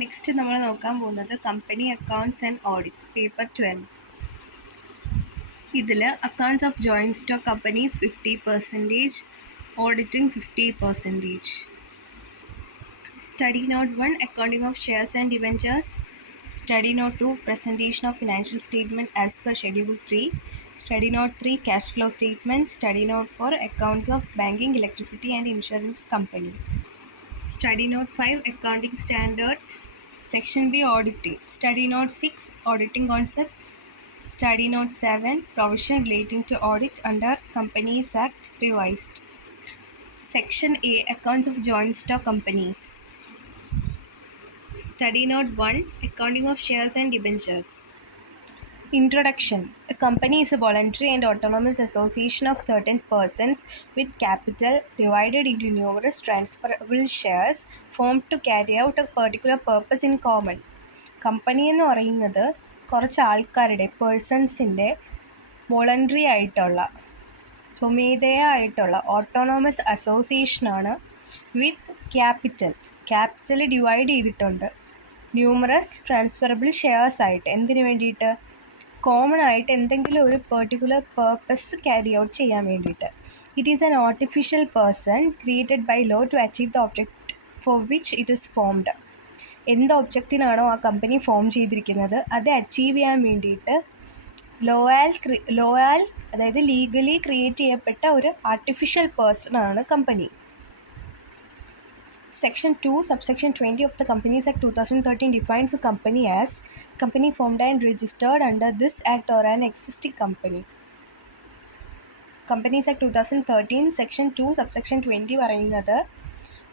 Next നമ്മൾ നോക്കാൻ പോകുന്നത് company accounts and audit paper 12. ഇതിൽ accounts of joint stock companies 50%, auditing 50%. Study note 1 accounting of shares and debentures. Study note 2 presentation of financial statement as per schedule 3. Study note 3 cash flow statement. Study note 4 accounts of banking, electricity and insurance company. Study note 5 accounting standards. Section B auditing. Study note 6 auditing concept. Study note 7 provision relating to audit under Companies Act revised. Section A accounts of joint stock companies. Study note 1 accounting of shares and debentures. Introduction. A company is a voluntary and autonomous association of certain persons with capital divided into numerous transferable shares formed to carry out a particular purpose in common. Company എന്ന് പറയുന്നത് കുറച്ച് ആൾക്കാരുടെ പേഴ്സൺസിൻ്റെ voluntary ആയിട്ടുള്ള സ്വമേധയായിട്ടുള്ള autonomous അസോസിയേഷനാണ് വിത്ത് capital divide ചെയ്തിട്ടുണ്ട് numerous transferable shares ആയിട്ട്. എന്തിനു വേണ്ടിയിട്ട്? Common ആയിട്ട് എന്തെങ്കിലും ഒരു പെർട്ടിക്കുലർ പേർപ്പസ് ക്യാരി ഔട്ട് ചെയ്യാൻ വേണ്ടിയിട്ട്. It is an artificial person created by law to achieve the object for which it is formed. എന്ത് ഒബ്ജക്റ്റിനാണോ ആ കമ്പനി ഫോം ചെയ്തിരിക്കുന്നത് അത് അച്ചീവ് ചെയ്യാൻ വേണ്ടിയിട്ട് ലോയാൽ അതായത് ലീഗലി ക്രിയേറ്റ് ചെയ്യപ്പെട്ട ഒരു artificial പേഴ്സണാണ് company. Section 2, subsection 20 of the Companies Act 2013 defines a company as company formed and registered under this act or an existing company. Companies Act 2013 section 2 subsection 20 പറയുന്നത്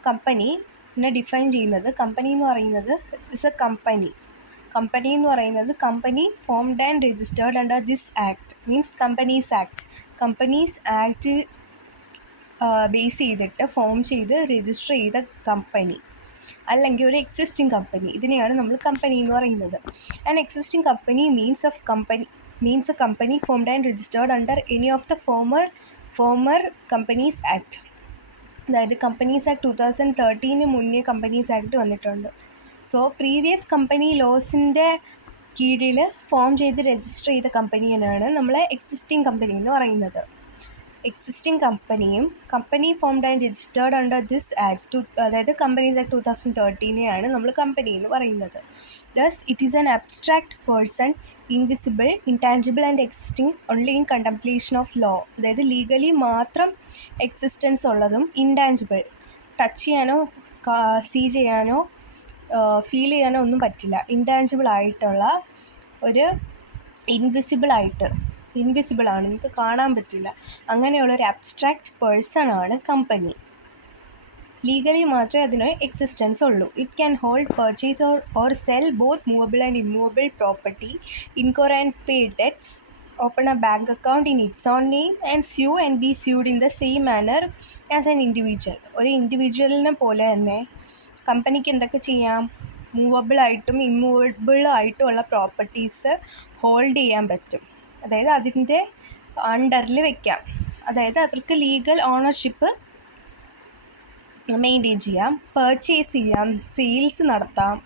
കമ്പനിനെ define ചെയ്യുന്നത്, company എന്ന് പറയുന്നത് is A company എന്ന് പറയുന്നത് company formed and registered under this act means companies act base ചെയ്തിട്ട് form ചെയ്ത് register ചെയ്ത company അല്ലെങ്കിൽ ഒരു എക്സിസ്റ്റിംഗ് കമ്പനി, ഇതിനെയാണ് നമ്മൾ കമ്പനി എന്ന് പറയുന്നത്. An existing company means A company formed and registered under any of the former companies act. അതായത് കമ്പനീസ് ആക്ട് 2013 മുന്നേ കമ്പനീസ് ആക്ട് വന്നിട്ടുണ്ട്. സോ പ്രീവിയസ് കമ്പനി ലോസിൻ്റെ കീഴിൽ ഫോം ചെയ്ത് രജിസ്റ്റർ ചെയ്ത കമ്പനിയാണ് നമ്മൾ എക്സിസ്റ്റിംഗ് കമ്പനി എന്ന് പറയുന്നത്. എക്സിസ്റ്റിംഗ് കമ്പനിയും company formed and registered under this act, അതായത് കമ്പനീസ് ആക്ട് 2013 നമ്മൾ കമ്പനി എന്ന് പറയുന്നത്. Thus it is an abstract person, invisible, intangible and existing only in contemplation of law. അതായത് ലീഗലി മാത്രം എക്സിസ്റ്റൻസ് ഉള്ളതും ഇൻടാഞ്ചിബിൾ, ടച്ച് ചെയ്യാനോ സീ ചെയ്യാനോ ഫീൽ ചെയ്യാനോ ഒന്നും പറ്റില്ല. ഇൻടാഞ്ചിബിൾ ആയിട്ടുള്ള ഒരു ഇൻവിസിബിളാണ്, നമുക്ക് കാണാൻ പറ്റില്ല. അങ്ങനെയുള്ളൊരു അബ്സ്ട്രാക്റ്റ് പേഴ്സണാണ് കമ്പനി. ലീഗലി മാത്രമേ അതിന് എക്സിസ്റ്റൻസ് ഉള്ളൂ. It can hold, purchase or sell both movable and immovable property, incur and pay debts, open a bank account in its own name and sue and be sued in the same manner as an individual. ഒരു ഇൻഡിവിജ്വലിനെ പോലെ തന്നെ കമ്പനിക്ക് എന്തൊക്കെ ചെയ്യാം? മൂവബിളായിട്ടും ഇമ്മൂവബിളായിട്ടും ഉള്ള properties hold ചെയ്യാൻ പറ്റും. അതായത് അതിൻ്റെ അണ്ടറിൽ വയ്ക്കാം. അതായത് അവർക്ക് ലീഗൽ ഓണർഷിപ്പ് മെയിൻറ്റെയിൻ ചെയ്യാം, പർച്ചേസ് ചെയ്യാം, സെയിൽസ് നടത്താം.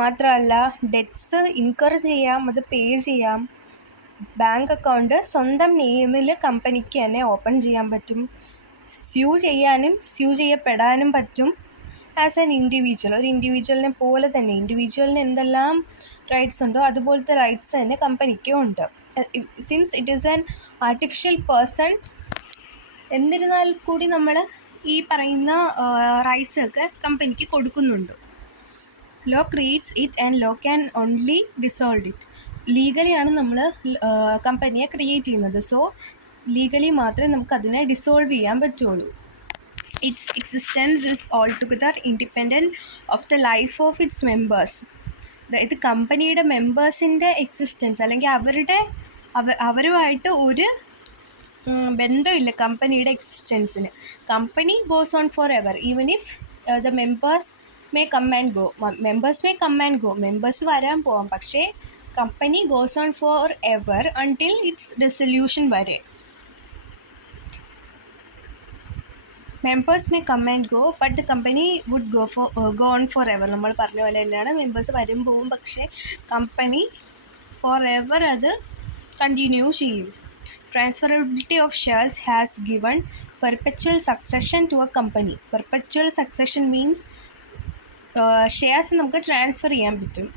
മാത്രമല്ല ഡെറ്റ്സ് ഇൻകർ ചെയ്യാം, അത് പേ ചെയ്യാം. ബാങ്ക് അക്കൗണ്ട് സ്വന്തം നെയിമിൽ കമ്പനിക്ക് തന്നെ ഓപ്പൺ ചെയ്യാൻ പറ്റും. സ്യൂ ചെയ്യപ്പെടാനും പറ്റും ആസ് ആൻ ഇൻഡിവിജ്വൽ. ഒരു ഇൻഡിവിജ്വലിനെ പോലെ തന്നെ ഇൻഡിവിജ്വലിന് എന്തെല്ലാം റൈറ്റ്സ് ഉണ്ടോ അതുപോലത്തെ റൈറ്റ്സ് തന്നെ കമ്പനിക്കും ഉണ്ട്. Since it is an artificial person, എന്നിരുന്നാൽ കൂടി നമ്മൾ ഈ പറയുന്ന റൈറ്റ്സ് ഒക്കെ കമ്പനിക്ക് കൊടുക്കുന്നുണ്ട്. Law creates it and law can only dissolve it. ലീഗലിയാണ് നമ്മൾ കമ്പനിയെ ക്രിയേറ്റ് ചെയ്യുന്നത്. സോ ലീഗലി മാത്രമേ നമുക്കതിനെ ഡിസോൾവ് ചെയ്യാൻ പറ്റുള്ളൂ. Its existence is all together independent of the life of its members. ഇത് കമ്പനിയുടെ മെമ്പേഴ്സിൻ്റെ എക്സിസ്റ്റൻസ് അല്ലെങ്കിൽ അവരുമായിട്ട് ഒരു ബന്ധമില്ല കമ്പനിയുടെ എക്സിസ്റ്റൻസിന്. Company goes on for ever even if the members may come and go. Members വരാൻ പോവാം, പക്ഷേ company goes on for ever until its dissolution വരെ. Members may come and go but the company would go on for ever. നമ്മൾ പറഞ്ഞ പോലെ തന്നെയാണ്, members വരും പോവും, പക്ഷേ കമ്പനി ഫോർ എവർ അത് കണ്ടിന്യൂ ചെയ്യും. Transferability of shares has given perpetual succession to a company. Perpetual succession means shares നമുക്ക് ട്രാൻസ്ഫർ ചെയ്യാൻ പറ്റും.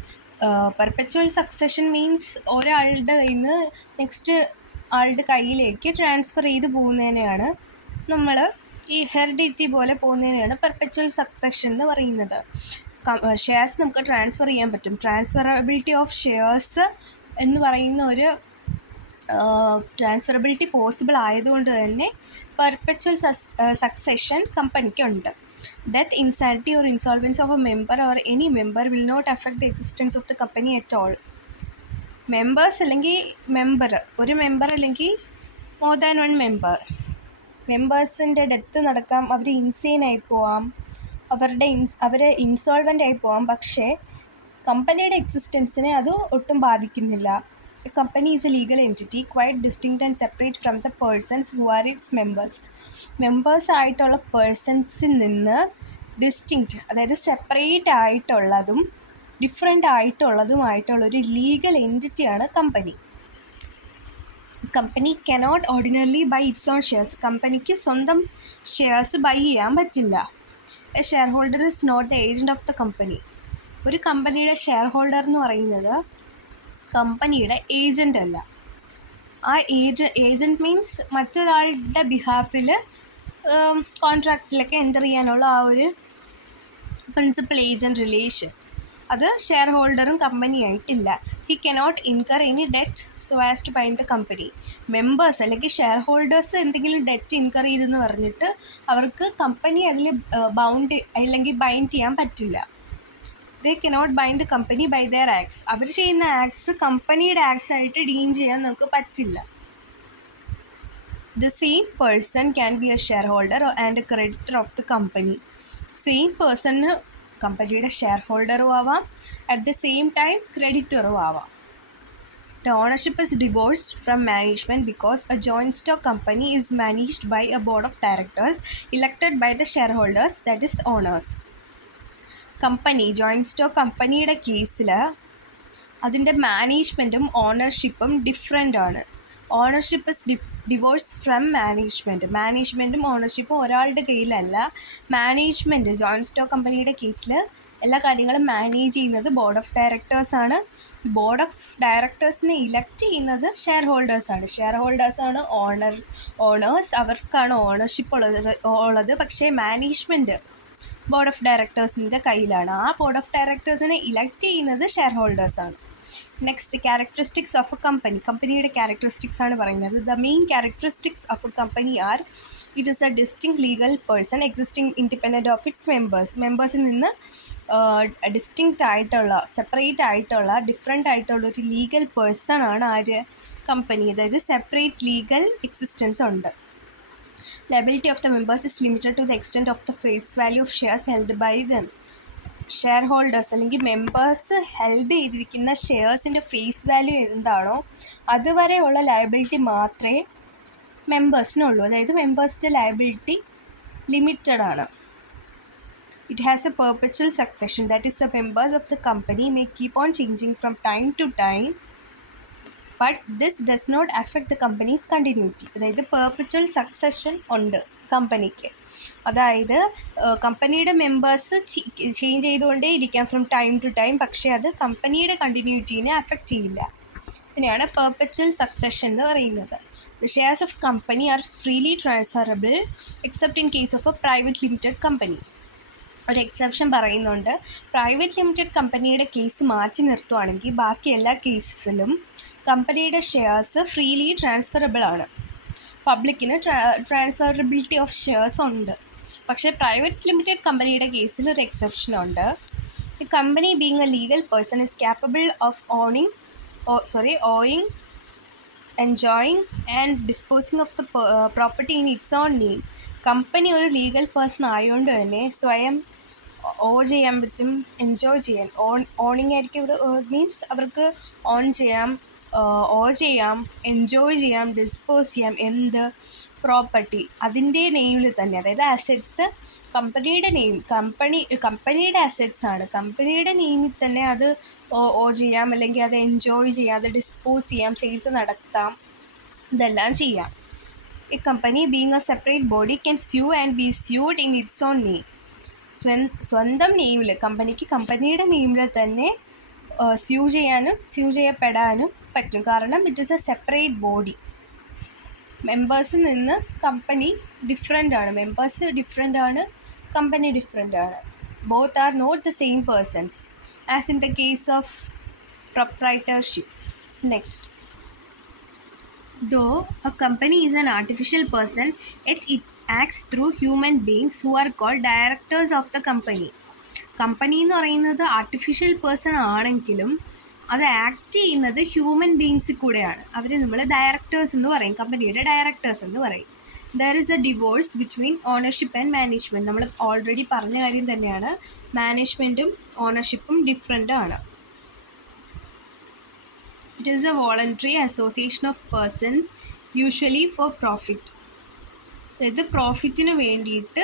പെർപെച്വൽ സക്സഷൻ മീൻസ് ഒരാളുടെ കയ്യിൽ നിന്ന് നെക്സ്റ്റ് ആളുടെ കയ്യിലേക്ക് ട്രാൻസ്ഫർ ചെയ്ത് പോകുന്നതിനെയാണ് നമ്മൾ ഈ ഹെറിഡിറ്റി പോലെ പോകുന്നതിനെയാണ് പെർപെച്വൽ സക്സഷൻ എന്ന് പറയുന്നത്. ഷെയർസ് നമുക്ക് ട്രാൻസ്ഫർ ചെയ്യാൻ പറ്റും. ട്രാൻസ്ഫറബിലിറ്റി ഓഫ് ഷെയർസ് എന്ന് പറയുന്ന ഒരു ട്രാൻസ്ഫറബിലിറ്റി പോസിബിൾ ആയതുകൊണ്ട് തന്നെ പെർപെച്വൽ സക്സഷൻ കമ്പനിക്കുണ്ട്. Death, insanity or insolvency of a member or any member will not affect the existence of the company at all. Members അല്ലെങ്കിൽ ഒരു മെമ്പർ അല്ലെങ്കിൽ മോർ ദാൻ വൺ മെമ്പേഴ്സിൻ്റെ ഡെത്ത് നടക്കാം, അവർ ഇൻസെയിൻ ആയി പോവാം, അവർ ഇൻസോൾവൻ്റ് ആയി പോവാം, പക്ഷേ കമ്പനിയുടെ എക്സിസ്റ്റൻസിനെ അത് ഒട്ടും ബാധിക്കുന്നില്ല. A company is a legal entity quite distinct and separate from the persons who are its members. Members ആയിട്ടുള്ള പേഴ്സൺസിൽ നിന്ന് ഡിസ്റ്റിങ്ക്റ്റ്, അതായത് സെപ്പറേറ്റ് ആയിട്ടുള്ളതും ഡിഫറെൻ്റ് ആയിട്ടുള്ളതുമായിട്ടുള്ളൊരു ലീഗൽ എൻറ്റിറ്റിയാണ് company. Company cannot ordinarily buy its own shares. കമ്പനിക്ക് സ്വന്തം ഷെയർസ് ബൈ ചെയ്യാൻ പറ്റില്ല. A share holder is not the agent of the company. ഒരു കമ്പനിയുടെ ഷെയർ ഹോൾഡർ എന്ന് പറയുന്നത് കമ്പനിയുടെ ഏജൻ്റ് അല്ല. ആ ഏജൻറ്റ് മീൻസ് മറ്റൊരാളുടെ ബിഹാഫിൽ കോൺട്രാക്റ്റിലൊക്കെ എൻ്റർ ചെയ്യാനുള്ള ആ ഒരു പ്രിൻസിപ്പൽ ഏജൻറ്റ് റിലേഷൻ, അത് ഷെയർ ഹോൾഡറും കമ്പനിയായിട്ടില്ല. He cannot incur any debt so as to bind the company. Members അല്ലെങ്കിൽ ഷെയർ ഹോൾഡേഴ്സ് എന്തെങ്കിലും ഡെറ്റ് ഇൻകർ ചെയ്തെന്ന് പറഞ്ഞിട്ട് അവർക്ക് കമ്പനി അതിൽ ബൗണ്ട് അല്ലെങ്കിൽ ബൈൻഡ് ചെയ്യാൻ പറ്റില്ല. They cannot bind the company by their acts. അവർ ചെയ്യുന്ന ആക്ട്സ് കമ്പനിയുടെ ആക്ട്സ് ആയിട്ട് ഡീം ചെയ്യാൻ നമുക്ക് പറ്റില്ല. The same person can be a share holder and a creditor of the company. Same പേഴ്സണ് കമ്പനിയുടെ ഷെയർ ഹോൾഡറും ആവാം, അറ്റ് ദ സെയിം ടൈം ക്രെഡിറ്ററും ആവാം. The ownership is divorced from management because a joint stock company is managed by a board of directors elected by the shareholders, that is owners. Company joint stock കമ്പനിയുടെ കേസിൽ അതിൻ്റെ മാനേജ്മെൻറ്റും ഓണർഷിപ്പും different ആണ്. Ownership is divorce from മാനേജ്മെൻറ്റും ഓണർഷിപ്പും ഒരാളുടെ കയ്യിലല്ല. Management joint stock കമ്പനിയുടെ കേസിൽ എല്ലാ കാര്യങ്ങളും മാനേജ് ചെയ്യുന്നത് ബോർഡ് ഓഫ് ഡയറക്ടേഴ്സാണ്. ബോർഡ് ഓഫ് ഡയറക്ടേഴ്സിനെ ഇലക്ട് ചെയ്യുന്നത് ഷെയർ ഹോൾഡേഴ്സാണ്. ഷെയർ ഹോൾഡേഴ്സാണ് ഓണേഴ്സ്, അവർക്കാണ് ഓണർഷിപ്പ് ഉള്ളത്. പക്ഷേ മാനേജ്മെൻറ്റ് ബോർഡ് ഓഫ് ഡയറക്ടേഴ്സിൻ്റെ കയ്യിലാണ്. ആ ബോർഡ് ഓഫ് ഡയറക്ടേഴ്സിനെ ഇലക്ട് ചെയ്യുന്നത് ഷെയർ ഹോൾഡേഴ്സാണ്. Next, characteristics of a company. കമ്പനിയുടെ ക്യാരക്ടറിസ്റ്റിക്സ് ആണ് പറയുന്നത്. The main characteristics of a company are: it is a distinct legal person existing independent of its മെമ്പേഴ്സിൽ നിന്ന് ഡിസ്റ്റിങ്ക്റ്റ് ആയിട്ടുള്ള, സെപ്പറേറ്റ് ആയിട്ടുള്ള, ഡിഫറെൻ്റ് ആയിട്ടുള്ള ഒരു ലീഗൽ പേഴ്സൺ ആണ് ആര്? കമ്പനി. അതായത് സെപ്പറേറ്റ് ലീഗൽ എക്സിസ്റ്റൻസ് ഉണ്ട്. Liability of the members is limited to the extent of the face value of shares held by them. Share holders അല്ലെങ്കിൽ മെമ്പേഴ്സ് ഹെൽഡ് ചെയ്തിരിക്കുന്ന ഷെയർസിൻ്റെ ഫേസ് വാല്യൂ എന്താണോ അതുവരെയുള്ള ലയബിലിറ്റി മാത്രമേ മെമ്പേഴ്സിനുള്ളൂ. അതായത് മെമ്പേഴ്സിൻ്റെ ലയബിലിറ്റി ലിമിറ്റഡ് ആണ്. It has a perpetual succession, that is, the members of the company may keep on changing from time to time, but this does not affect the company's continuity. അതായത് perpetual succession ഉണ്ട് കമ്പനിക്ക്. അതായത് കമ്പനിയുടെ members change ചെയ്തുകൊണ്ടേ ഇരിക്കാം from time to time, പക്ഷേ അത് കമ്പനിയുടെ കണ്ടിന്യൂറ്റീനെ affect ചെയ്യില്ല. ഇതിനെയാണ് പെർപെച്വൽ സക്സഷൻ എന്ന് പറയുന്നത്. The shares of company are freely transferable except in case of a private limited company. ഒരു എക്സെപ്ഷൻ പറയുന്നുണ്ട്. പ്രൈവറ്റ് ലിമിറ്റഡ് കമ്പനിയുടെ കേസ് മാറ്റി നിർത്തുവാണെങ്കിൽ ബാക്കി എല്ലാ കേസസിലും കമ്പനിയുടെ ഷെയർസ് ഫ്രീലി ട്രാൻസ്ഫറബിൾ ആണ്. പബ്ലിക്കിന് ട്രാൻസ്ഫറബിലിറ്റി ഓഫ് ഷെയർസ് ഉണ്ട്. പക്ഷേ പ്രൈവറ്റ് ലിമിറ്റഡ് കമ്പനിയുടെ കേസിൽ ഒരു എക്സെപ്ഷനുണ്ട്. ഈ company being A legal person is capable of owing, enjoying and disposing of the property in its own name. Company ഒരു ലീഗൽ പേഴ്സൺ ആയതുകൊണ്ട് തന്നെ സ്വയം ചെയ്യാൻ പറ്റും, എൻജോയ് ചെയ്യാൻ. ഓണിങ് ആയിരിക്കും ഇവിടെ മീൻസ് അവർക്ക് ഓൺ ചെയ്യാം, ഓൺ ചെയ്യാം, എൻജോയ് ചെയ്യാം, ഡിസ്പോസ് ചെയ്യാം. എന്ത് പ്രോപ്പർട്ടി അതിൻ്റെ നെയിമിൽ തന്നെ, അതായത് അസറ്റ്സ് കമ്പനിയുടെ നെയിം, കമ്പനിയുടെ അസറ്റ്സ് ആണ്, കമ്പനിയുടെ നെയിമിൽ തന്നെ അത് ഓൺ ചെയ്യാം, അല്ലെങ്കിൽ അത് എൻജോയ് ചെയ്യാം, അത് ഡിസ്പോസ് ചെയ്യാം, സെയിൽസ് നടത്താം, ഇതെല്ലാം ചെയ്യാം. A company being A separate body can sue and be sued in its own name. സ്വന്തം നെയിമിൽ, കമ്പനിയുടെ നെയിമിൽ തന്നെ സ്യൂ ചെയ്യാനും സ്യൂ ചെയ്യപ്പെടാനും പറ്റും. കാരണം it is a separate body. മെമ്പേഴ്സിൽ നിന്ന് കമ്പനി ഡിഫറെൻ്റ് ആണ്, മെമ്പേഴ്സ് ഡിഫറെൻ്റ് ആണ്, കമ്പനി ഡിഫറെൻ്റ് ആണ്. Both are not the same persons as in the case of proprietorship. Next, though a company is an artificial person, yet it acts through human beings who are called directors of the company. Company എന്ന് പറയുന്നത് artificial person ആണെങ്കിലും അത് act ചെയ്യുന്നത് human ബീങ്സിൽ കൂടെയാണ്. അവർ നമ്മൾ directors എന്ന് പറയും, കമ്പനിയുടെ ഡയറക്ടേഴ്സ് എന്ന് പറയും. There is a divorce between ownership and management. നമ്മൾ ഓൾറെഡി പറഞ്ഞ കാര്യം തന്നെയാണ്, മാനേജ്മെൻറ്റും ഓണർഷിപ്പും ഡിഫറെൻ്റ് ആണ്. It is a voluntary association of persons usually for profit. അതായത് പ്രോഫിറ്റിന് വേണ്ടിയിട്ട്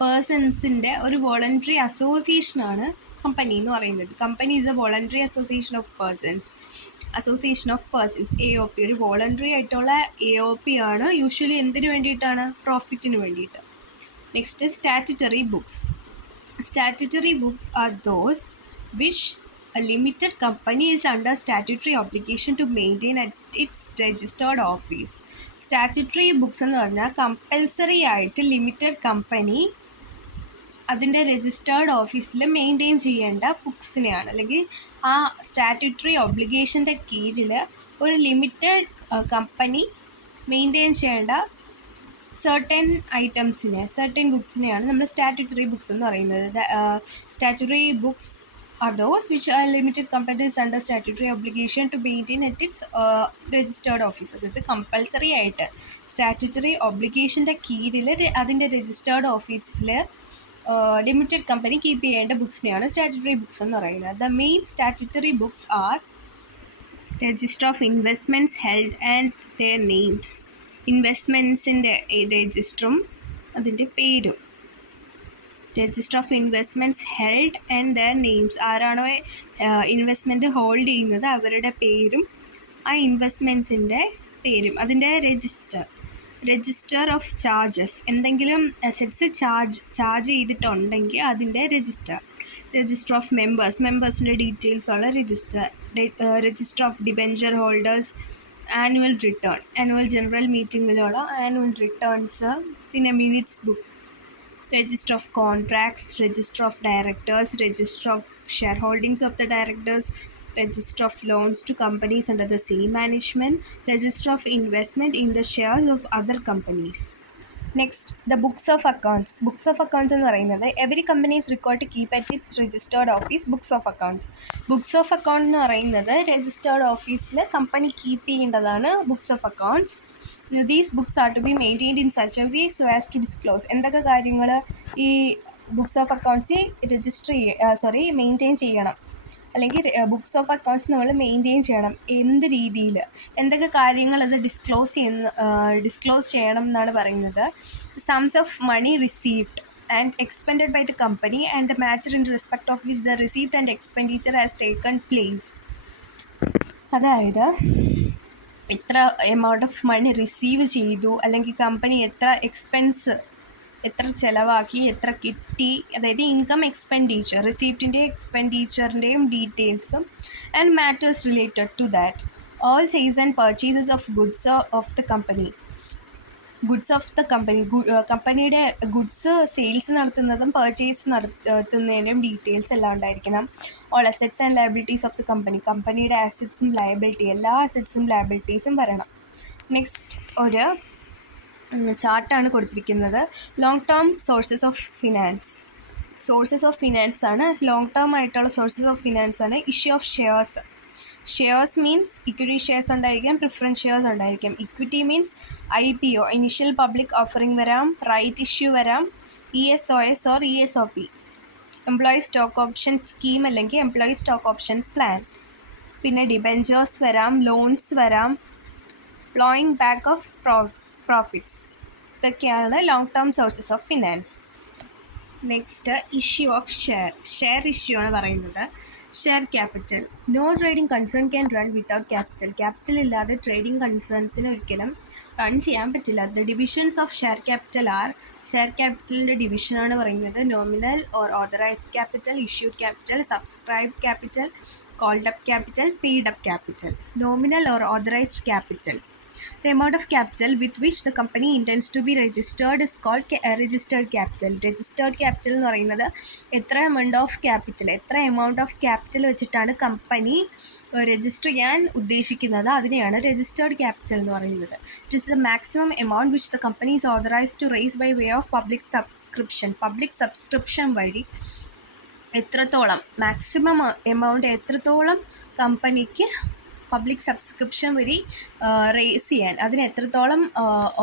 പേഴ്സൺസിൻ്റെ ഒരു വോളണ്ടറി അസോസിയേഷനാണ് കമ്പനി എന്ന് പറയുന്നത്. Company is a voluntary association of persons. AOP ഒരു വോളണ്ടറി ആയിട്ടുള്ള AOP ആണ്. യൂഷ്വലി എന്തിനു വേണ്ടിയിട്ടാണ്? പ്രോഫിറ്റിന് വേണ്ടിയിട്ട്. Next, statutory books. Statutory books are those which a limited company is under statutory obligation to maintain at its registered office. Statutory books എന്ന് പറഞ്ഞാൽ compulsory ആയിട്ട് ലിമിറ്റഡ് കമ്പനി അതിൻ്റെ രജിസ്റ്റേർഡ് ഓഫീസിൽ മെയിൻറ്റെയിൻ ചെയ്യേണ്ട ബുക്സിനെയാണ്, അല്ലെങ്കിൽ ആ സ്റ്റാറ്റ്യൂട്ടറി ഒബ്ലിഗേഷൻ്റെ കീഴിൽ ഒരു ലിമിറ്റഡ് കമ്പനി മെയിൻറ്റെയിൻ ചെയ്യേണ്ട certain ബുക്സിനെയാണ് നമ്മൾ സ്റ്റാറ്റ്യൂട്ടറി ബുക്സ് എന്ന് പറയുന്നത്. Statutory books are those which are limited companies under statutory obligation to maintain at its registered office. അതായത് കമ്പൽസറി ആയിട്ട് സ്റ്റാറ്റ്യൂട്ടറി ഒബ്ലിഗേഷൻ്റെ കീഴിൽ അതിൻ്റെ രജിസ്റ്റേർഡ് ഓഫീസിൽ ലിമിറ്റഡ് കമ്പനി കീപ്പ് ചെയ്യേണ്ട ബുക്സിനെയാണ് സ്റ്റാറ്റ്യൂട്ടറി ബുക്സ് എന്ന് പറയുന്നത്. The main statutory books are register of investments held and their names. ഇൻവെസ്റ്റ്മെൻറ്റ്സിൻ്റെ രജിസ്റ്ററും അതിൻ്റെ പേരും. Register of investments held and their names. ആരാണോ ഇൻവെസ്റ്റ്മെൻറ്റ് ഹോൾഡ് ചെയ്യുന്നത് അവരുടെ പേരും ആ ഇൻവെസ്റ്റ്മെൻറ്റ്സിൻ്റെ പേരും. അതിൻ്റെ രജിസ്റ്റർ ഓഫ് ചാർജസ്. എന്തെങ്കിലും അസറ്റ്സ് ചാർജ് ചെയ്തിട്ടുണ്ടെങ്കിൽ അതിൻ്റെ രജിസ്റ്റർ ഓഫ് മെമ്പേഴ്സിൻ്റെ ഡീറ്റെയിൽസ് ഉള്ള register of debenture holders, annual general മീറ്റിങ്ങിലുള്ള ആനുവൽ റിട്ടേൺസ്, പിന്നെ minutes book, register of contracts, register of directors, register of share holdings of the directors, register of loans to companies under the same management, register of investment in the shares of other companies. Next, the books of accounts. Books of accounts എന്ന് പറയുന്നത് every company is required to keep at its registered office books of accounts. Books of account എന്ന് പറയുന്നത് registered ഓഫീസിൽ company keep ചെയ്യേണ്ടതാണ് books of accounts. These books are to be maintained in such a way so as to disclose. എന്തൊക്കെ കാര്യങ്ങൾ ഈ books of accounts maintain ചെയ്യണം, അല്ലെങ്കിൽ books of accounts നമ്മൾ മെയിൻറ്റെയിൻ ചെയ്യണം, എന്ത് രീതിയിൽ, എന്തൊക്കെ കാര്യങ്ങൾ അത് ഡിസ്ക്ലോസ് ചെയ്യണം എന്നാണ് പറയുന്നത്. Sums of money received and expended by the company and the matter in respect of which the receipt and expenditure has taken place. അതായത് എത്ര എമൗണ്ട് ഓഫ് മണി റിസീവ് ചെയ്തു, അല്ലെങ്കിൽ കമ്പനി എത്ര ചിലവാക്കി, എത്ര കിട്ടി, അതായത് ഇൻകം എക്സ്പെൻഡിച്ചർ, റിസീപ്റ്റിൻ്റെ എക്സ്പെൻഡിച്ചറിൻ്റെയും ഡീറ്റെയിൽസും and matters related to that. All sales and purchases of goods of the company. കമ്പനിയുടെ ഗുഡ്സ് സെയിൽസ് നടത്തുന്നതും പർച്ചേസ് നടത്തുന്നതിൻ്റെയും ഡീറ്റെയിൽസ് എല്ലാം ഉണ്ടായിരിക്കണം. All assets and liabilities of the കമ്പനിയുടെ അസറ്റ്സും എല്ലാ അസറ്റ്സും ലയബിലിറ്റീസും വരണം. നെക്സ്റ്റ് ഒരു ചാർട്ടാണ് കൊടുത്തിരിക്കുന്നത്. Long term sources of finance ആണ്. ലോങ് ടേം ആയിട്ടുള്ള സോഴ്സസ് ഓഫ് ഫിനാൻസ് ആണ് issue of shares means equity shares ഉണ്ടായിരിക്കാം, പ്രിഫറൻസ് ഷെയർസ് ഉണ്ടായിരിക്കാം. Equity means IPO, initial public offering വരാം, റൈറ്റ് ഇഷ്യൂ വരാം, ESOS or ESOP, employee stock option scheme അല്ലെങ്കിൽ employee stock option plan. പിന്നെ debentures വരാം, loans വരാം, ploughing back of profits. ഇതൊക്കെയാണ് long term sources of finance. Next issue of share issue ആണ് പറയുന്നത്. Share capital. No trading concern can run without capital. Capital ഇല്ലാതെ trading കൺസേൺസിന് ഒരിക്കലും run ചെയ്യാൻ പറ്റില്ല. The divisions of share capital are. Share ക്യാപിറ്റലിൻ്റെ ഡിവിഷനാണ് പറയുന്നത് nominal or authorised capital, issued capital, subscribed capital, called up capital, paid up capital. Nominal or authorised capital. The amount of capital with which the company intends to be registered is called registered capital. Registered capital എന്ന് പറയുന്നത് എത്ര amount of capital വെച്ചിട്ടാണ് company register ചെയ്യാൻ ഉദ്ദേശിക്കുന്നത്, അതിനെയാണ് registered capital എന്ന് പറയുന്നത്. It is the maximum amount which the company is authorised to raise by way of public subscription. Public subscription വഴി എത്രത്തോളം മാക്സിമം എമൗണ്ട് എത്രത്തോളം കമ്പനിക്ക് പബ്ലിക് സബ്സ്ക്രിപ്ഷൻ വഴി റേസ് ചെയ്യാൻ, അതിന് എത്രത്തോളം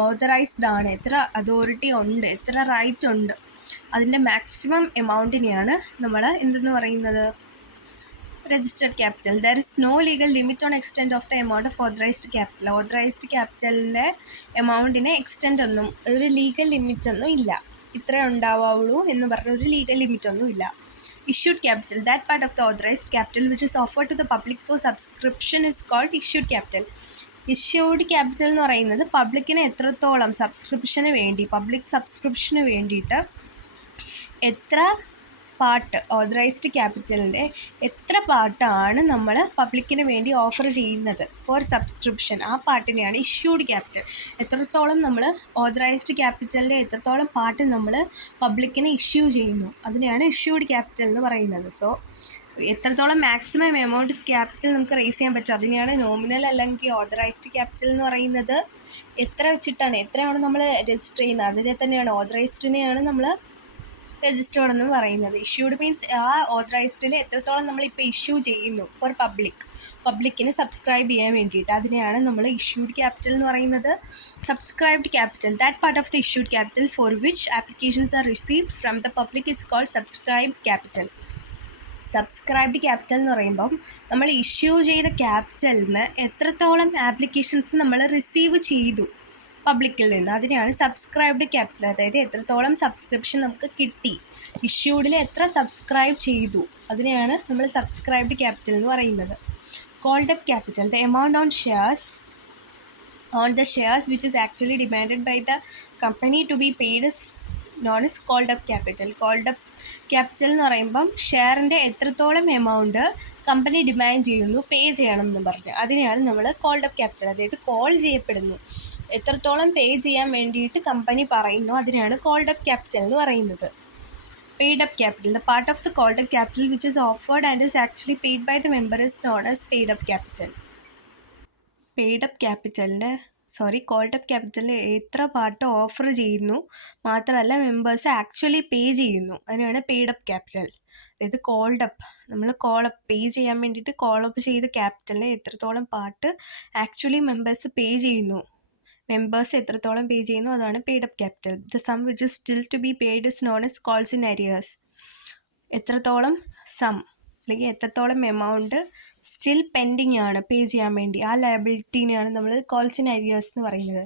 ഓതറൈസ്ഡ് ആണ്, എത്ര അതോറിറ്റി ഉണ്ട്, എത്ര റൈറ്റ് ഉണ്ട്, അതിൻ്റെ മാക്സിമം എമൗണ്ടിനെയാണ് നമ്മൾ എന്തെന്ന് പറയുന്നത്, registered capital. There is no legal limit on extent of the amount of authorised capital. Authorised ക്യാപിറ്റലിൻ്റെ എമൗണ്ടിന് എക്സ്റ്റെൻറ്റ് ഒന്നും, ഒരു ലീഗൽ ലിമിറ്റ് ഒന്നും ഇല്ല, ഇത്ര ഉണ്ടാവുള്ളൂ എന്ന് പറഞ്ഞ ഒരു ലീഗൽ ലിമിറ്റ് ഒന്നും ഇല്ല. Issued capital. That part of the authorized capital which is offered to the public for subscription is called issued capital. Issued capital എന്ന് പറയുന്നത് പബ്ലിക്കിന് എത്രത്തോളം പബ്ലിക് സബ്സ്ക്രിപ്ഷന് വേണ്ടിയിട്ട് എത്ര പാർട്ട്, ഓതറൈസ്ഡ് ക്യാപിറ്റലിൻ്റെ എത്ര പാർട്ടാണ് നമ്മൾ പബ്ലിക്കിന് വേണ്ടി ഓഫർ ചെയ്യുന്നത് ഫോർ സബ്സ്ക്രിപ്ഷൻ, ആ പാർട്ടിനെയാണ് ഇഷ്യൂഡ് ക്യാപിറ്റൽ. എത്രത്തോളം നമ്മൾ ഓതറൈസ്ഡ് ക്യാപിറ്റലിൻ്റെ എത്രത്തോളം പാർട്ട് നമ്മൾ പബ്ലിക്കിന് ഇഷ്യൂ ചെയ്യുന്നു, അതിനെയാണ് ഇഷ്യൂഡ് ക്യാപിറ്റൽ എന്ന് പറയുന്നത്. സോ എത്രത്തോളം മാക്സിമം എമൗണ്ട് ക്യാപിറ്റൽ നമുക്ക് റേസ് ചെയ്യാൻ പറ്റും, അതിനെയാണ് നോമിനൽ അല്ലെങ്കിൽ ഓതറൈസ്ഡ് ക്യാപിറ്റൽ എന്ന് പറയുന്നത്. എത്രയാണ് നമ്മൾ രജിസ്റ്റർ ചെയ്യുന്നത്, അതിനെ തന്നെയാണ് ഓതറൈസ്ഡിനെയാണ് നമ്മൾ രജിസ്റ്റേർഡ് എന്ന് പറയുന്നത്. ഇഷ്യൂഡ് മീൻസ് ആ ഓതറൈസ്ഡിൽ എത്രത്തോളം നമ്മളിപ്പോൾ ഇഷ്യൂ ചെയ്യുന്നു ഫോർ പബ്ലിക്കിന് സബ്സ്ക്രൈബ് ചെയ്യാൻ വേണ്ടിയിട്ട്, അതിനെയാണ് നമ്മൾ ഇഷ്യൂഡ് ക്യാപിറ്റൽ എന്ന് പറയുന്നത്. Subscribed capital. That part of the issued capital for which applications are received from the public is called subscribed capital. Subscribed capital എന്ന് പറയുമ്പം നമ്മൾ ഇഷ്യൂ ചെയ്ത ക്യാപിറ്റലിന് എത്രത്തോളം ആപ്ലിക്കേഷൻസ് നമ്മൾ റിസീവ് ചെയ്തു പബ്ലിക്കിൽ നിന്ന്, അതിനെയാണ് സബ്സ്ക്രൈബ്ഡ് ക്യാപിറ്റൽ. അതായത് എത്രത്തോളം സബ്സ്ക്രിപ്ഷൻ നമുക്ക് കിട്ടി, ഇഷ്യൂഡിൽ എത്ര സബ്സ്ക്രൈബ് ചെയ്തു, അതിനെയാണ് നമ്മൾ സബ്സ്ക്രൈബ്ഡ് ക്യാപിറ്റൽ എന്ന് പറയുന്നത്. Called up capital. The amount on the shares which is actually demanded by the company to be paid is known as called up capital. Called up capital എന്ന് പറയുമ്പം ഷെയറിൻ്റെ എത്രത്തോളം എമൗണ്ട് കമ്പനി ഡിമാൻഡ് ചെയ്യുന്നു പേ ചെയ്യണം എന്ന് പറഞ്ഞു, അതിനെയാണ് നമ്മൾ കോൾഡ് അപ്പ് ക്യാപിറ്റൽ. അതായത് കോൾ ചെയ്യപ്പെടുന്നു, എത്രത്തോളം പേ ചെയ്യാൻ വേണ്ടിയിട്ട് കമ്പനി പറയുന്നു, അതിനെയാണ് കോൾഡ് അപ്പ് ക്യാപിറ്റൽ എന്ന് പറയുന്നത്. Paid up capital. The part of the called up capital which is offered and is actually paid by the member is known as paid up capital. Called up ക്യാപിറ്റലിൽ എത്ര part offer ചെയ്യുന്നു, മാത്രമല്ല members actually പേ ചെയ്യുന്നു, അതിനാണ് paid up capital. അതായത് നമ്മൾ പേ ചെയ്യാൻ വേണ്ടിയിട്ട് കോളപ്പ് ചെയ്ത ക്യാപിറ്റലിനെ എത്രത്തോളം പാർട്ട് ആക്ച്വലി മെമ്പേഴ്സ് എത്രത്തോളം പേ ചെയ്യുന്നു, അതാണ് paid up capital. The sum which is still to be paid is known as calls in arrears. എത്രത്തോളം സം അല്ലെങ്കിൽ എത്രത്തോളം എമൗണ്ട് സ്റ്റിൽ പെൻഡിങ് ആണ് പേ ചെയ്യാൻ വേണ്ടി, ആ ലയബിലിറ്റീനെയാണ് നമ്മൾ കോൾസ് ഇൻ അരിയേഴ്സ് എന്ന് പറയുന്നത്.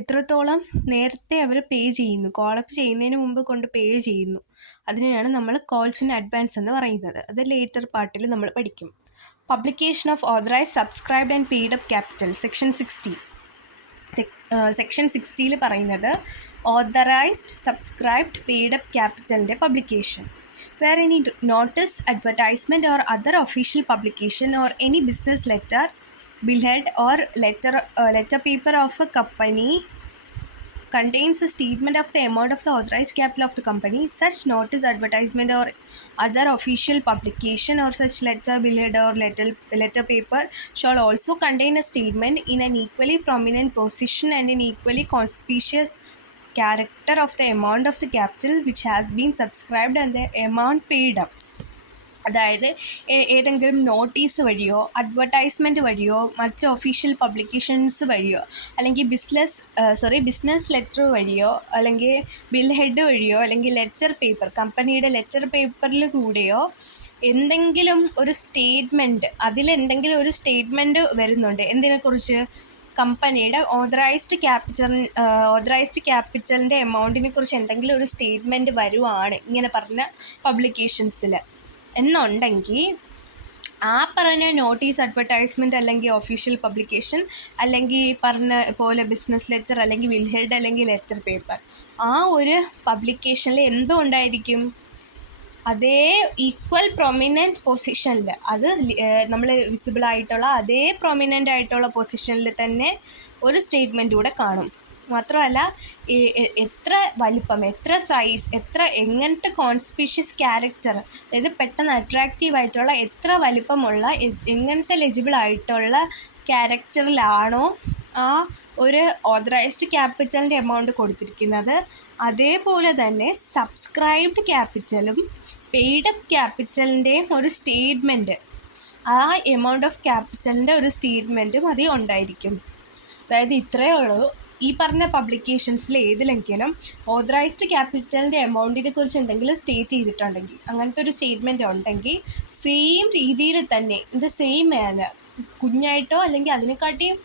എത്രത്തോളം നേരത്തെ അവർ പേ ചെയ്യുന്നു, കോളപ്പ് ചെയ്യുന്നതിന് മുമ്പ് കൊണ്ട് പേ ചെയ്യുന്നു, അതിനെയാണ് നമ്മൾ കോൾസ് ഇൻ അഡ്വാൻസ് എന്ന് പറയുന്നത്. അത് ലേറ്റർ പാർട്ടിൽ നമ്മൾ പഠിക്കും. Publication of authorised, subscribed and paid up capital. Section 60 പറയുന്നത് ഓതറൈസ്ഡ്, സബ്സ്ക്രൈബ്ഡ്, പെയ്ഡ് അപ്പ് ക്യാപിറ്റലിൻ്റെ publication. Where any notice, advertisement or other official publication or any business letter, billhead or letter paper of a company contains a statement of the amount of the authorized capital of the company. Such notice, advertisement or other official publication or such letter, billhead or letter paper shall also contain a statement in an equally prominent position and in equally conspicuous character of the amount of the capital which has been subscribed and the amount paid up. അതായത് ഏതെങ്കിലും notice വഴിയോ advertisement വഴിയോ മറ്റ് official publications വഴിയോ അല്ലെങ്കിൽ business letter വഴിയോ അല്ലെങ്കിൽ bill head വഴിയോ അല്ലെങ്കിൽ ലെറ്റർ പേപ്പർ കമ്പനിയുടെ ലെറ്റർ പേപ്പറിൽ കൂടെയോ എന്തെങ്കിലും ഒരു സ്റ്റേറ്റ്മെൻറ്റ് അതിലെന്തെങ്കിലും ഒരു സ്റ്റേറ്റ്മെൻറ്റ് വരുന്നുണ്ട് എന്തിനെക്കുറിച്ച് കമ്പനിയുടെ ഓതറൈസ്ഡ് ക്യാപിറ്റലിൻ്റെ എമൗണ്ടിനെ കുറിച്ച് എന്തെങ്കിലും ഒരു സ്റ്റേറ്റ്മെൻറ്റ് വരുവാണ് ഇങ്ങനെ പറഞ്ഞ പബ്ലിക്കേഷൻസിൽ എന്നുണ്ടെങ്കിൽ ആ പറഞ്ഞ നോട്ടീസ് അഡ്വർടൈസ്മെൻറ്റ് അല്ലെങ്കിൽ ഒഫീഷ്യൽ പബ്ലിക്കേഷൻ അല്ലെങ്കിൽ പറഞ്ഞ പോലെ ബിസിനസ് ലെറ്റർ അല്ലെങ്കിൽ വിൽ ഹെഡ് അല്ലെങ്കിൽ ലെറ്റർ പേപ്പർ ആ ഒരു പബ്ലിക്കേഷനിൽ എന്തുണ്ടായിരിക്കും അതേ ഈക്വൽ പ്രൊമിനൻറ്റ് പൊസിഷനിൽ അത് നമ്മൾ വിസിബിൾ ആയിട്ടുള്ള അതേ പ്രൊമിനൻ്റ് ആയിട്ടുള്ള പൊസിഷനിൽ തന്നെ ഒരു സ്റ്റേറ്റ്മെൻറ്റ് കൂടെ കാണും. മാത്രമല്ല എത്ര വലിപ്പം, എത്ര സൈസ്, എങ്ങനത്തെ കോൺസ്പീഷ്യസ് ക്യാരക്ടർ, അതായത് പെട്ടെന്ന് അട്രാക്റ്റീവ് ആയിട്ടുള്ള എത്ര വലിപ്പമുള്ള എങ്ങനത്തെ ലെജിബിൾ ആയിട്ടുള്ള ക്യാരക്ടറിലാണോ ആ ഒരു ഓതറൈസ്ഡ് ക്യാപിറ്റലിൻ്റെ എമൗണ്ട് കൊടുത്തിരിക്കുന്നത് അതേപോലെ തന്നെ സബ്സ്ക്രൈബ്ഡ് ക്യാപിറ്റലും പെയ്ഡ് അപ്പ് ക്യാപിറ്റലിൻ്റെയും ഒരു സ്റ്റേറ്റ്മെൻറ്റ്, ആ എമൗണ്ട് ഓഫ് ക്യാപിറ്റലിൻ്റെ ഒരു സ്റ്റേറ്റ്മെൻറ്റും അതിൽ ഉണ്ടായിരിക്കും. അതായത് ഇത്രയേ ഉള്ളൂ. ഈ പറഞ്ഞ പബ്ലിക്കേഷൻസിൽ ഏതിലെങ്കിലും ഓതറൈസ്ഡ് ക്യാപിറ്റലിൻ്റെ എമൗണ്ടിനെ കുറിച്ച് എന്തെങ്കിലും സ്റ്റേറ്റ് ചെയ്തിട്ടുണ്ടെങ്കിൽ, അങ്ങനത്തെ ഒരു സ്റ്റേറ്റ്മെൻറ്റ് ഉണ്ടെങ്കിൽ സെയിം രീതിയിൽ തന്നെ ഇൻ ദ സെയിം മാനർ, കുഞ്ഞായിട്ടോ അല്ലെങ്കിൽ അതിനെക്കാട്ടിയും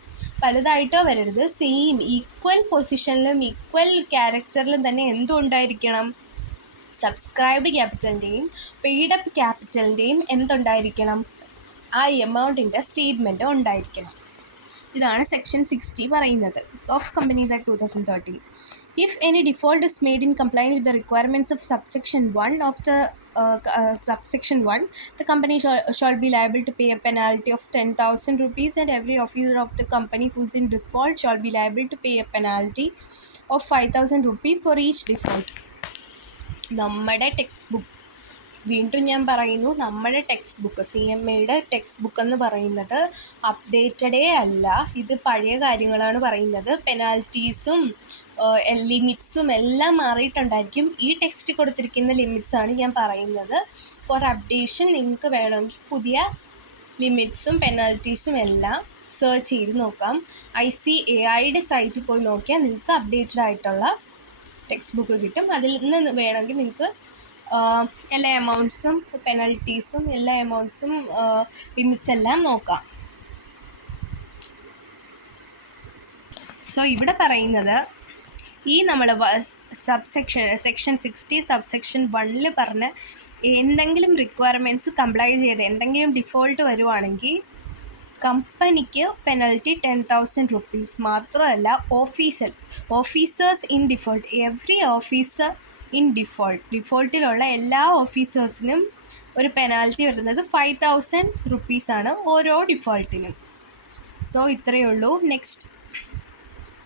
വലുതായിട്ടോ വരരുത്, സെയിം ഈക്വൽ പൊസിഷനിലും ഈക്വൽ ക്യാരക്ടറിലും തന്നെ എന്തുണ്ടായിരിക്കണം, സബ്സ്ക്രൈബ്ഡ് ക്യാപിറ്റലിൻ്റെയും പെയ്ഡ് അപ്പ് ക്യാപിറ്റലിൻ്റെയും എന്തുണ്ടായിരിക്കണം, ആ എമൗണ്ടിൻ്റെ സ്റ്റേറ്റ്മെൻറ്റ് ഉണ്ടായിരിക്കണം. ഇതാണ് സെക്ഷൻ 60 പറയുന്നത് of companies act 2013. If any default is made in compliance with the requirements of subsection 1 of the subsection 1, the company shall be liable to pay a penalty of 10,000 rupees, and every officer of the company who is in default shall be liable to pay a penalty of 5,000 rupees for each default. നമ്മുടെ text book, വീണ്ടും ഞാൻ പറയുന്നു, നമ്മുടെ text book CMAയുടെ text book എന്ന് പറയുന്നത് അപ്ഡേറ്റഡേ അല്ല. ഇത് പഴയ കാര്യങ്ങളാണ് പറയുന്നത്. പെനാൽറ്റീസും ലിമിറ്റ്സും എല്ലാം മാറിയിട്ടുണ്ടായിരിക്കും. ഈ ടെക്സ്റ്റ് കൊടുത്തിരിക്കുന്ന ലിമിറ്റ്സാണ് ഞാൻ പറയുന്നത്. ഫോർ അപ്ഡേഷൻ നിങ്ങൾക്ക് വേണമെങ്കിൽ പുതിയ ലിമിറ്റ്സും പെനാൽറ്റീസും എല്ലാം സെർച്ച് ചെയ്ത് നോക്കാം. ICAIയുടെ സൈറ്റിൽ പോയി നോക്കിയാൽ നിങ്ങൾക്ക് അപ്ഡേറ്റഡ് ആയിട്ടുള്ള ടെക്സ്റ്റ് ബുക്ക് കിട്ടും. അതിൽ നിന്ന് വേണമെങ്കിൽ നിങ്ങൾക്ക് എല്ലാ എമൗണ്ട്സും പെനൽറ്റീസും എല്ലാ എമൗണ്ട്സും ലിമിറ്റ്സ് എല്ലാം നോക്കാം. സോ ഇവിടെ പറയുന്നത് ഈ നമ്മൾ സെക്ഷൻ 60 സബ്സെക്ഷൻ 1 പറഞ്ഞ എന്തെങ്കിലും റിക്വയർമെൻറ്റ്സ് കംപ്ലൈ ചെയ്ത് എന്തെങ്കിലും ഡിഫോൾട്ട് വരുവാണെങ്കിൽ കമ്പനിക്ക് പെനൽറ്റി 10,000 rupees. മാത്രമല്ല officers in default, every officer in ഡിഫോൾട്ടിലുള്ള എല്ലാ ഓഫീസേഴ്സിനും ഒരു പെനാൽറ്റി വരുന്നത് 5,000 rupees ആണ് ഓരോ ഡിഫോൾട്ടിനും. സോ ഇത്രയേ ഉള്ളൂ. Next,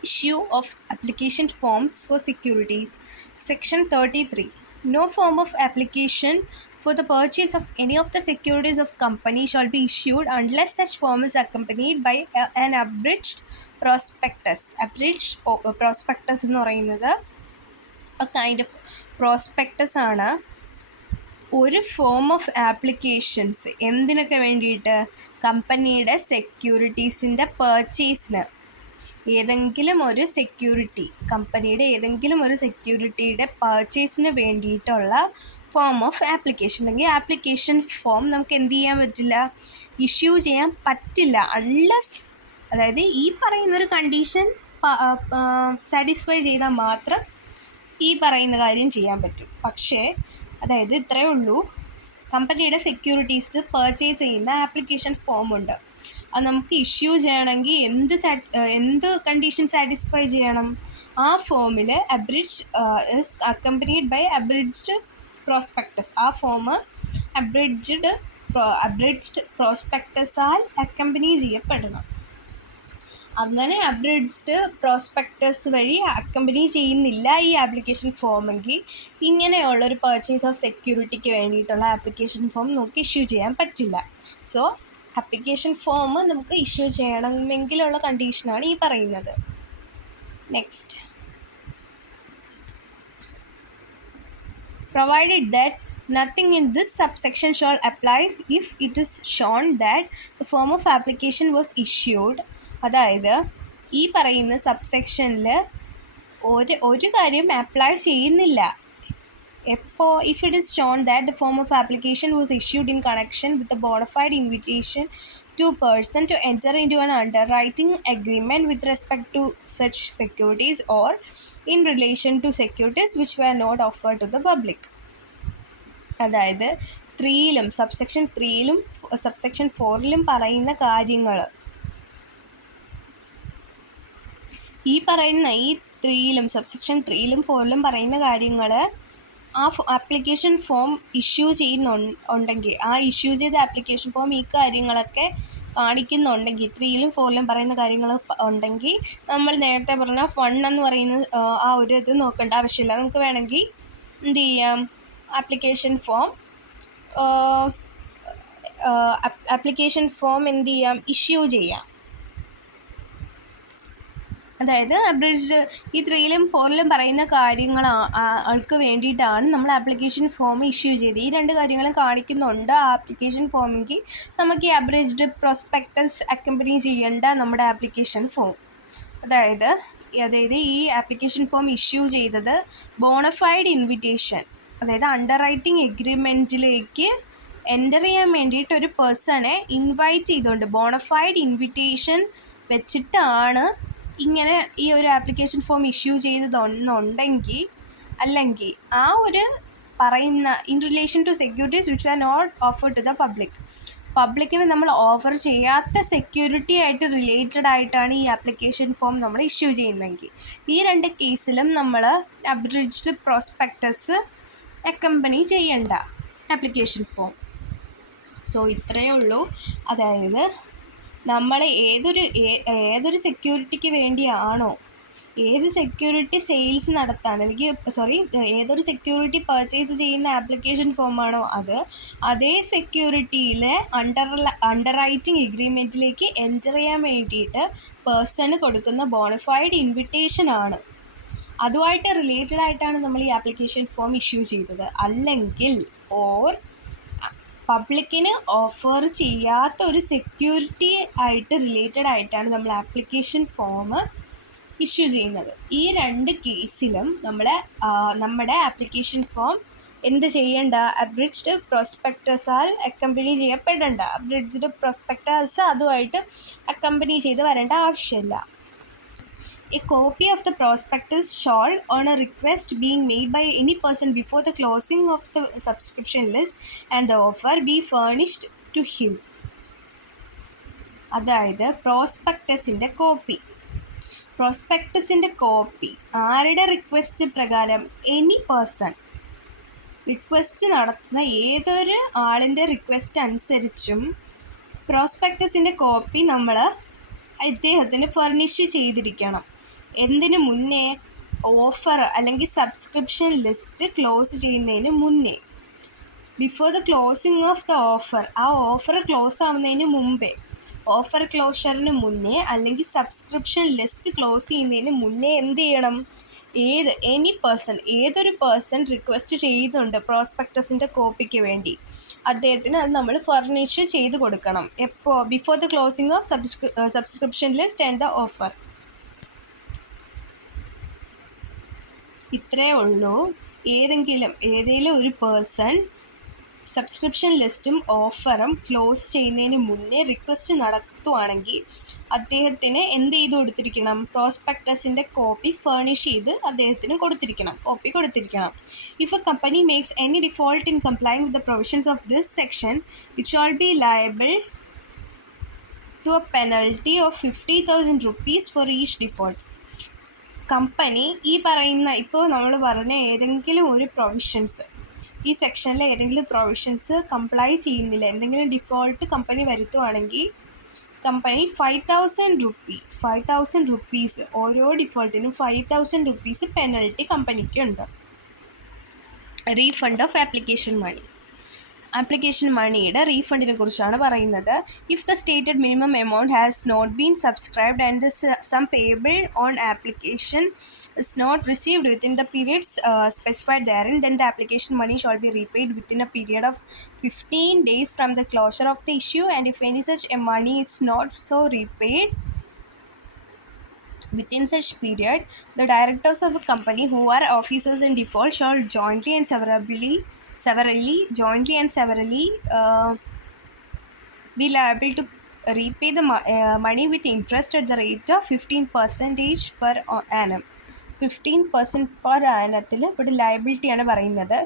issue of application forms for securities. Section 33. No form of application for the purchase of any of the securities of company shall be issued unless such form is accompanied by an abridged prospectus. Abridged prospectus എന്ന് പറയുന്നത് a kind of prospectus ആണ്. ഒരു form of applications എന്തിനൊക്കെ വേണ്ടിയിട്ട്, കമ്പനിയുടെ സെക്യൂരിറ്റീസിൻ്റെ പർച്ചേസിന്, ഏതെങ്കിലും ഒരു security, കമ്പനിയുടെ ഏതെങ്കിലും ഒരു സെക്യൂരിറ്റിയുടെ പർച്ചേസിന് വേണ്ടിയിട്ടുള്ള ഫോം ഓഫ് ആപ്ലിക്കേഷൻ അല്ലെങ്കിൽ ആപ്ലിക്കേഷൻ ഫോം നമുക്ക് എന്ത് ചെയ്യാൻ പറ്റില്ല, ഇഷ്യൂ ചെയ്യാൻ പറ്റില്ല അൺലെസ്, അതായത് ഈ പറയുന്നൊരു കണ്ടീഷൻ സാറ്റിസ്ഫൈ ചെയ്താൽ മാത്രം ഈ പറയുന്ന കാര്യം ചെയ്യാൻ പറ്റും. പക്ഷേ അതായത് ഇത്രയേ ഉള്ളൂ, കമ്പനിയുടെ സെക്യൂരിറ്റീസ് പർച്ചേസ് ചെയ്യുന്ന ആപ്ലിക്കേഷൻ ഫോം ഉണ്ട്. അത് നമുക്ക് ഇഷ്യൂ ചെയ്യണമെങ്കിൽ എന്ത് കണ്ടീഷൻ സാറ്റിസ്ഫൈ ചെയ്യണം, ആ ഫോമിൽ ഇസ് അക്കമ്പനീഡ് ബൈ അബ്രിഡ്ജ്ഡ് പ്രോസ്പെക്ടസ്. ആ ഫോം അബ്രിഡ്ജ്ഡ് പ്രോസ്പെക്ടസാൽ അക്കമ്പനി ചെയ്യപ്പെടണം. അങ്ങനെ അബ്രിഡ്ജ്ഡ് പ്രോസ്പെക്ടസ് വഴി അക്കമ്പനി ചെയ്യുന്നില്ല ഈ ആപ്ലിക്കേഷൻ ഫോമെങ്കിൽ ഇങ്ങനെയുള്ളൊരു പർച്ചേസ് ഓഫ് സെക്യൂരിറ്റിക്ക് വേണ്ടിയിട്ടുള്ള ആപ്ലിക്കേഷൻ ഫോം നമുക്ക് ഇഷ്യൂ ചെയ്യാൻ പറ്റില്ല. സോ ആപ്ലിക്കേഷൻ ഫോം നമുക്ക് ഇഷ്യൂ ചെയ്യണമെങ്കിലുള്ള കണ്ടീഷനാണ് ഈ പറയുന്നത്. Next, provided that Nothing in this subsection shall apply if it is shown that the form of application was issued. അതായത് ഈ പറയുന്ന സബ്സെക്ഷനിൽ ഒരു കാര്യം അപ്ലൈ ചെയ്യുന്നില്ല എപ്പോൾ if it is shown that the form of application was issued in connection with a bona fide invitation to a person to enter into an underwriting agreement with respect to such securities or in relation to securities which were not offered to the public. അതായത് ത്രീയിലും subsection 3യിലും subsection 4ലും പറയുന്ന കാര്യങ്ങൾ ഈ 3യിലും subsection 3യിലും 4ലും പറയുന്ന കാര്യങ്ങൾ ആ application form issue ചെയ്യുന്നുണ്ടെങ്കിൽ ആ issue ചെയ്ത ആപ്ലിക്കേഷൻ ഫോം ഈ കാര്യങ്ങളൊക്കെ കാണിക്കുന്നുണ്ടെങ്കിൽ 3യിലും 4ലും പറയുന്ന കാര്യങ്ങൾ ഉണ്ടെങ്കിൽ നമ്മൾ നേരത്തെ പറഞ്ഞ 1 എന്ന് പറയുന്ന ആ ഒരു ഇത് നോക്കേണ്ട ആവശ്യമില്ല. നമുക്ക് വേണമെങ്കിൽ എന്ത് ചെയ്യാം, ആപ്ലിക്കേഷൻ ഫോം എന്ത് ചെയ്യാം, ഇഷ്യൂ ചെയ്യാം. അതായത് അബ്രിഡ്ജ്ഡ് ഈ 3യിലും 4ലും പറയുന്ന ആൾക്ക് വേണ്ടിയിട്ടാണ് നമ്മൾ ആപ്ലിക്കേഷൻ ഫോം ഇഷ്യൂ ചെയ്തത്. ഈ 2 കാര്യങ്ങളും കാണിക്കുന്നുണ്ട് ആ ആപ്ലിക്കേഷൻ ഫോമെങ്കിൽ നമുക്ക് ഈ അബ്രിഡ്ജ്ഡ് പ്രോസ്പെക്ടസ് അക്കമ്പനി ചെയ്യേണ്ട നമ്മുടെ ആപ്ലിക്കേഷൻ ഫോം. അതായത് ഈ ആപ്ലിക്കേഷൻ ഫോം ഇഷ്യൂ ചെയ്തത് ബോണഫൈഡ് ഇൻവിറ്റേഷൻ, അതായത് അണ്ടർ റൈറ്റിംഗ് എഗ്രിമെൻറ്റിലേക്ക് എൻ്റർ ചെയ്യാൻ വേണ്ടിയിട്ട് ഒരു പേഴ്സണെ ഇൻവൈറ്റ് ചെയ്തുകൊണ്ട് ബോണഫൈഡ് ഇൻവിറ്റേഷൻ വെച്ചിട്ടാണ് ഇങ്ങനെ ഈ ഒരു ആപ്ലിക്കേഷൻ ഫോം ഇഷ്യൂ ചെയ്തതെന്നുണ്ടെങ്കിൽ, അല്ലെങ്കിൽ ആ ഒരു പറയുന്ന in relation to securities which are not offer to the പബ്ലിക്കിന് നമ്മൾ ഓഫർ ചെയ്യാത്ത സെക്യൂരിറ്റി ആയിട്ട് റിലേറ്റഡ് ആയിട്ടാണ് ഈ ആപ്ലിക്കേഷൻ ഫോം നമ്മൾ ഇഷ്യൂ ചെയ്യുന്നതെങ്കിൽ ഈ 2 കേസിലും നമ്മൾ അബ്രിഡ്ജ്ഡ് പ്രോസ്പെക്ടസ് അക്കമ്പനി ചെയ്യേണ്ട ആപ്ലിക്കേഷൻ ഫോം. സോ ഇത്രയേ ഉള്ളൂ. അതായത് നമ്മൾ ഏതൊരു സെക്യൂരിറ്റിക്ക് വേണ്ടിയാണോ, ഏത് സെക്യൂരിറ്റി സെയിൽസ് നടത്താൻ അല്ലെങ്കിൽ ഏതൊരു സെക്യൂരിറ്റി പർച്ചേസ് ചെയ്യുന്ന ആപ്ലിക്കേഷൻ ഫോമാണോ അതേ സെക്യൂരിറ്റിയിലെ അണ്ടർ റൈറ്റിംഗ് എഗ്രിമെൻറ്റിലേക്ക് എൻ്റർ ചെയ്യാൻ വേണ്ടിയിട്ട് പേഴ്സണ് കൊടുക്കുന്ന ബോണഫൈഡ് ഇൻവിറ്റേഷൻ ആണ്. അതുമായിട്ട് റിലേറ്റഡ് ആയിട്ടാണ് നമ്മൾ ഈ ആപ്ലിക്കേഷൻ ഫോം ഇഷ്യൂ ചെയ്തത്. അല്ലെങ്കിൽ പബ്ലിക്കിന് ഓഫർ ചെയ്യാത്ത ഒരു സെക്യൂരിറ്റി ആയിട്ട് റിലേറ്റഡ് ആയിട്ടാണ് നമ്മൾ ആപ്ലിക്കേഷൻ ഫോം ഇഷ്യൂ ചെയ്യുന്നത്. ഈ 2 കേസിലും നമ്മുടെ ആപ്ലിക്കേഷൻ ഫോം എന്ത് ചെയ്യേണ്ട, അബ്രിഡ്ജ്ഡ് പ്രോസ്പെക്ടസാൽ അക്കമ്പനി ചെയ്യപ്പെടേണ്ട. അബ്രിഡ്ജ്ഡ് പ്രോസ്പെക്ടസ് അതുമായിട്ട് അക്കമ്പനി ചെയ്ത് വരേണ്ട ആവശ്യമില്ല. A copy of the prospectus shall, on a request being made by any person before the closing of the subscription list and the offer, be furnished to him. അതായത് പ്രോസ്പെക്ടസിൻ്റെ copy ആരുടെ request പ്രകാരം, any person request നടത്തുന്ന ഏതൊരു ആളിൻ്റെ request അനുസരിച്ചും പ്രോസ്പെക്ടസിൻ്റെ copy നമ്മൾ ഇദ്ദേഹത്തിന് furnish ചെയ്തിരിക്കണം. എന്തിനു മുന്നേ, ഓഫർ അല്ലെങ്കിൽ സബ്സ്ക്രിപ്ഷൻ ലിസ്റ്റ് ക്ലോസ് ചെയ്യുന്നതിന് മുന്നേ, before the closing of the offer, ആ ഓഫർ ക്ലോസ് ആവുന്നതിന് മുമ്പേ, ഓഫർ ക്ലോഷറിന് മുന്നേ അല്ലെങ്കിൽ സബ്സ്ക്രിപ്ഷൻ ലിസ്റ്റ് ക്ലോസ് ചെയ്യുന്നതിന് മുന്നേ എന്ത് ചെയ്യണം, ഏതൊരു പേഴ്സൺ റിക്വസ്റ്റ് ചെയ്യുന്നുണ്ട് പ്രോസ്പെക്ടസിൻ്റെ കോപ്പിക്ക് വേണ്ടി, അദ്ദേഹത്തിന് അത് നമ്മൾ ഫർണിഷ് ചെയ്ത് കൊടുക്കണം. എപ്പോൾ, before the closing of subscription list and the offer. ഇത്രയേ ഉള്ളൂ. ഏതെങ്കിലും ഒരു പേഴ്സൺ സബ്സ്ക്രിപ്ഷൻ ലിസ്റ്റും ഓഫറും ക്ലോസ് ചെയ്യുന്നതിന് മുന്നേ റിക്വസ്റ്റ് നടത്തുവാണെങ്കിൽ അദ്ദേഹത്തിന് എന്ത് ചെയ്ത് കൊടുത്തിരിക്കണം, പ്രോസ്പെക്ടസിൻ്റെ കോപ്പി ഫർണിഷ് ചെയ്ത് അദ്ദേഹത്തിന് കോപ്പി കൊടുത്തിരിക്കണം. If a company makes any default in complying with the provisions of this section, it shall be liable to a penalty of 50,000 rupees for each default. Company ഈ പറയുന്ന ഇപ്പോൾ നമ്മൾ പറഞ്ഞ ഏതെങ്കിലും ഒരു പ്രൊവിഷൻസ്, ഈ സെക്ഷനിലെ ഏതെങ്കിലും പ്രൊവിഷൻസ് കംപ്ലൈ ചെയ്യുന്നില്ല, എന്തെങ്കിലും ഡിഫോൾട്ട് കമ്പനി വരുത്തുവാണെങ്കിൽ കമ്പനി 5,000 rupees ഓരോ ഡിഫോൾട്ടിനും 5,000 rupees പെനൽറ്റി കമ്പനിക്കുണ്ട്, refund of application money. Application മണിയുടെ റീഫണ്ടിനെ കുറിച്ചാണ് പറയുന്നത്. If the stated minimum amount has not been subscribed and the sum payable on application is not received within the periods specified therein, then the application money shall be repaid within a period of 15 days from the closure of the issue, and if any such money is not so repaid within such period, the directors of the company who are officers in default shall jointly and severally be liable to repay the money with interest at the rate of 15% per annum. 15% per annത്തിൽ ഇവിടെ ലയബിലിറ്റിയാണ് പറയുന്നത്.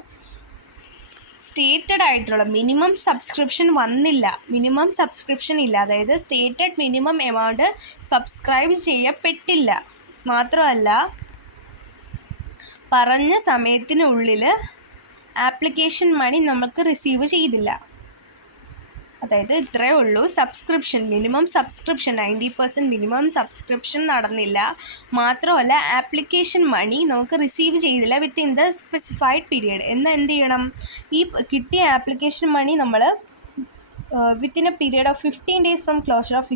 Stated ആയിട്ടുള്ള minimum subscription minimum subscription ഇല്ല, അതായത് stated minimum amount subscribe ചെയ്യപ്പെട്ടില്ല. മാത്രമല്ല പറഞ്ഞ സമയത്തിനുള്ളിൽ application മണി നമുക്ക് receive ചെയ്തില്ല. അതായത് ഇത്രയേ ഉള്ളൂ. മിനിമം സബ്സ്ക്രിപ്ഷൻ 90% മിനിമം സബ്സ്ക്രിപ്ഷൻ നടന്നില്ല. മാത്രമല്ല ആപ്ലിക്കേഷൻ മണി നമുക്ക് റിസീവ് ചെയ്തില്ല വിത്തിൻ ദ സ്പെസിഫൈഡ് പീരിയഡ്. എന്ത് ചെയ്യണം? ഈ കിട്ടിയ ആപ്ലിക്കേഷൻ മണി നമ്മൾ within a period of 15 days from closure of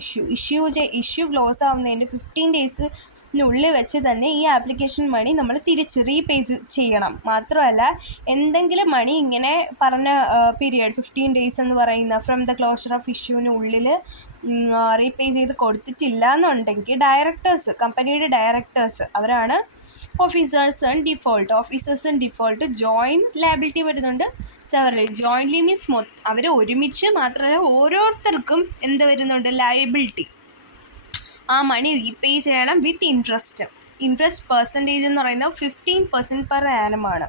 issue close ആവുന്നതിൻ്റെ 15 daysനുള്ളിൽ വെച്ച് തന്നെ ഈ ആപ്ലിക്കേഷൻ മണി നമ്മൾ തിരിച്ച് റീപേ ചെയ്യണം. മാത്രമല്ല എന്തെങ്കിലും മണി ഇങ്ങനെ പറഞ്ഞ പീരിയഡ് 15 days എന്ന് പറയുന്ന ഫ്രം ദ ക്ലോഷർ ഓഫ് ഇഷ്യൂവിനുള്ളിൽ റീപേ ചെയ്ത് കൊടുത്തിട്ടില്ല എന്നുണ്ടെങ്കിൽ കമ്പനിയുടെ ഡയറക്ടേഴ്സ്, അവരാണ് officers in default joint liability വരുന്നുണ്ട്. സെവറലി ജോയിൻ്റ്ലി മീൻസ് അവർ ഒരുമിച്ച്, മാത്രമല്ല ഓരോരുത്തർക്കും എന്ത് വരുന്നുണ്ട്? ലയബിലിറ്റി. ആ മണി റീപേ ചെയ്യണം വിത്ത് ഇൻട്രസ്റ്റ് പെർസെൻറ്റേജ് എന്ന് പറയുന്നത് 15% per annum ആണ്.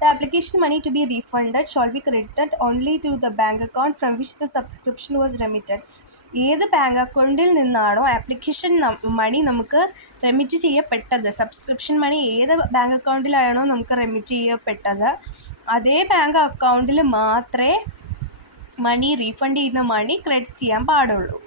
The application money to be refunded shall be credited only to the bank account from which the subscription was remitted. ഏത് ബാങ്ക് അക്കൗണ്ടിൽ നിന്നാണോ ആപ്ലിക്കേഷൻ മണി നമുക്ക് റെമിറ്റ് ചെയ്യപ്പെട്ടത്, സബ്സ്ക്രിപ്ഷൻ മണി ഏത് ബാങ്ക് അക്കൗണ്ടിലാണോ നമുക്ക് റെമിറ്റ് ചെയ്യപ്പെട്ടത്, അതേ ബാങ്ക് അക്കൗണ്ടിൽ മാത്രമേ റീഫണ്ട് ചെയ്യുന്ന മണി ക്രെഡിറ്റ് ചെയ്യാൻ പാടുള്ളൂ.